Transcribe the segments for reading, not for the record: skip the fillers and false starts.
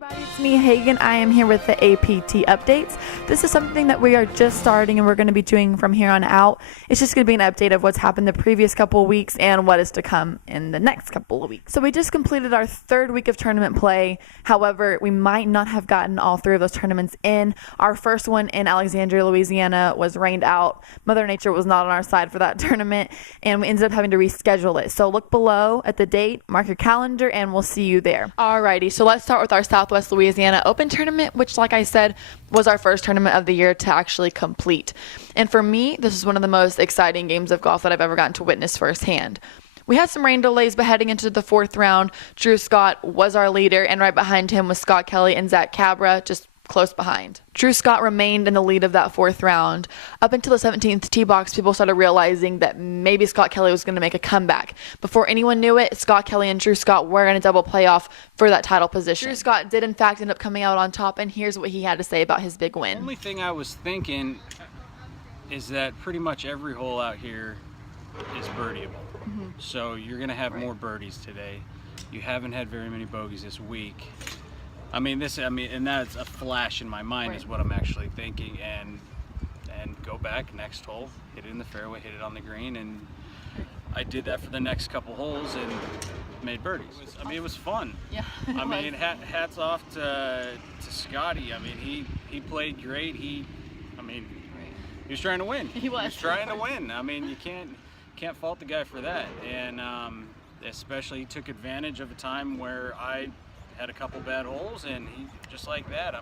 Everybody, it's me, Hagen. I am here with the APT updates. This is something that we are just starting and we're going to be doing from here on out. It's just going to be an update of what's happened the previous couple of weeks and what is to come in the next couple of weeks. So we just completed our third week of tournament play. However, we might not have gotten all three of those tournaments in. Our first one in Alexandria, Louisiana was rained out. Mother Nature was not on our side for that tournament and we ended up having to reschedule it. So look below at the date, mark your calendar, and we'll see you there. Alrighty, so let's start with our Southwest Louisiana Open tournament, which, like I said, was our first tournament of the year to actually complete. And for me, this is one of the most exciting games of golf that I've ever gotten to witness firsthand. We had some rain delays, but heading into the fourth round, Drew Scott was our leader, and right behind him was Scott Kelly and Zach Cabra, just close behind. Drew Scott remained in the lead of that fourth round. Up until the 17th tee box, people started realizing that maybe Scott Kelly was going to make a comeback. Before anyone knew it, Scott Kelly and Drew Scott were in a double playoff for that title position. Drew Scott did in fact end up coming out on top, and here's what he had to say about his big win. The only thing I was thinking is that pretty much every hole out here is birdieable. So you're going to have more birdies today. You haven't had very many bogeys this week. And that's a flash in my mind is what I'm actually thinking, and go back next hole, hit it in the fairway, hit it on the green, and I did that for the next couple holes and made birdies. It was fun. Yeah. Hats off to Scotty. He played great. He was trying to win. He was trying to win. You can't fault the guy for that, and especially he took advantage of a time where I had a couple bad holes, and he just like that.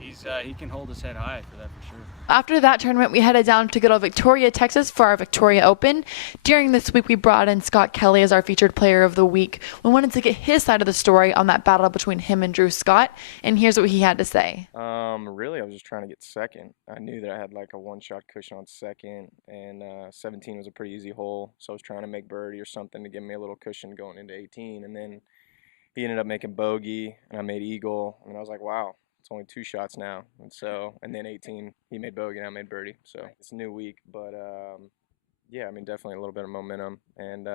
He can hold his head high for that for sure. After that tournament, we headed down to good old Victoria, Texas for our Victoria Open. During this week, we brought in Scott Kelly as our featured player of the week. We wanted to get his side of the story on that battle between him and Drew Scott, and here's what he had to say. Really, I was just trying to get second. I knew that I had like a one-shot cushion on second, and 17 was a pretty easy hole, so I was trying to make birdie or something to give me a little cushion going into 18, and then he ended up making bogey, and I made eagle, and I was like, wow, it's only 2 shots now. And then 18, he made bogey, and I made birdie. So it's a new week, but definitely a little bit of momentum, and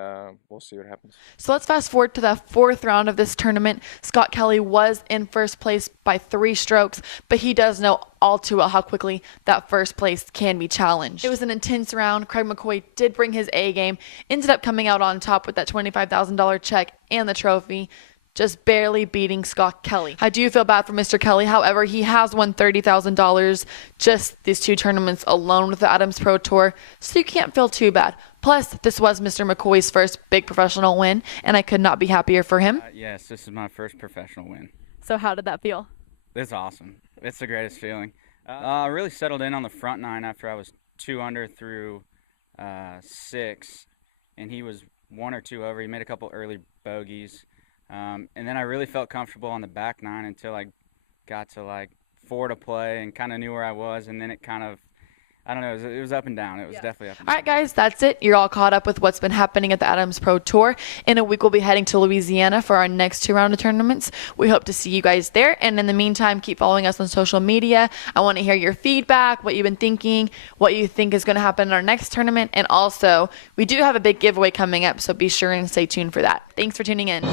we'll see what happens. So let's fast forward to the fourth round of this tournament. Scott Kelly was in first place by 3 strokes, but he does know all too well how quickly that first place can be challenged. It was an intense round. Craig McCoy did bring his A game, ended up coming out on top with that $25,000 check and the trophy, just barely beating Scott Kelly. I do feel bad for Mr. Kelly. However, he has won $30,000 just these 2 tournaments alone with the Adams Pro Tour, so you can't feel too bad. Plus, this was Mr. McCoy's first big professional win, and I could not be happier for him. Yes, this is my first professional win. So how did that feel? It's awesome. It's the greatest feeling. I really settled in on the front 9 after I was 2 under through 6, and he was 1 or 2 over. He made a couple early bogeys. And then I really felt comfortable on the back 9 until I got to like 4 to play and kind of knew where I was. And then it kind of, I don't know, it was up and down. It was definitely up and down. All right, guys, that's it. You're all caught up with what's been happening at the Adams Pro Tour. In a week, we'll be heading to Louisiana for our next 2 round of tournaments. We hope to see you guys there. And in the meantime, keep following us on social media. I want to hear your feedback, what you've been thinking, what you think is going to happen in our next tournament. And also, we do have a big giveaway coming up, so be sure and stay tuned for that. Thanks for tuning in.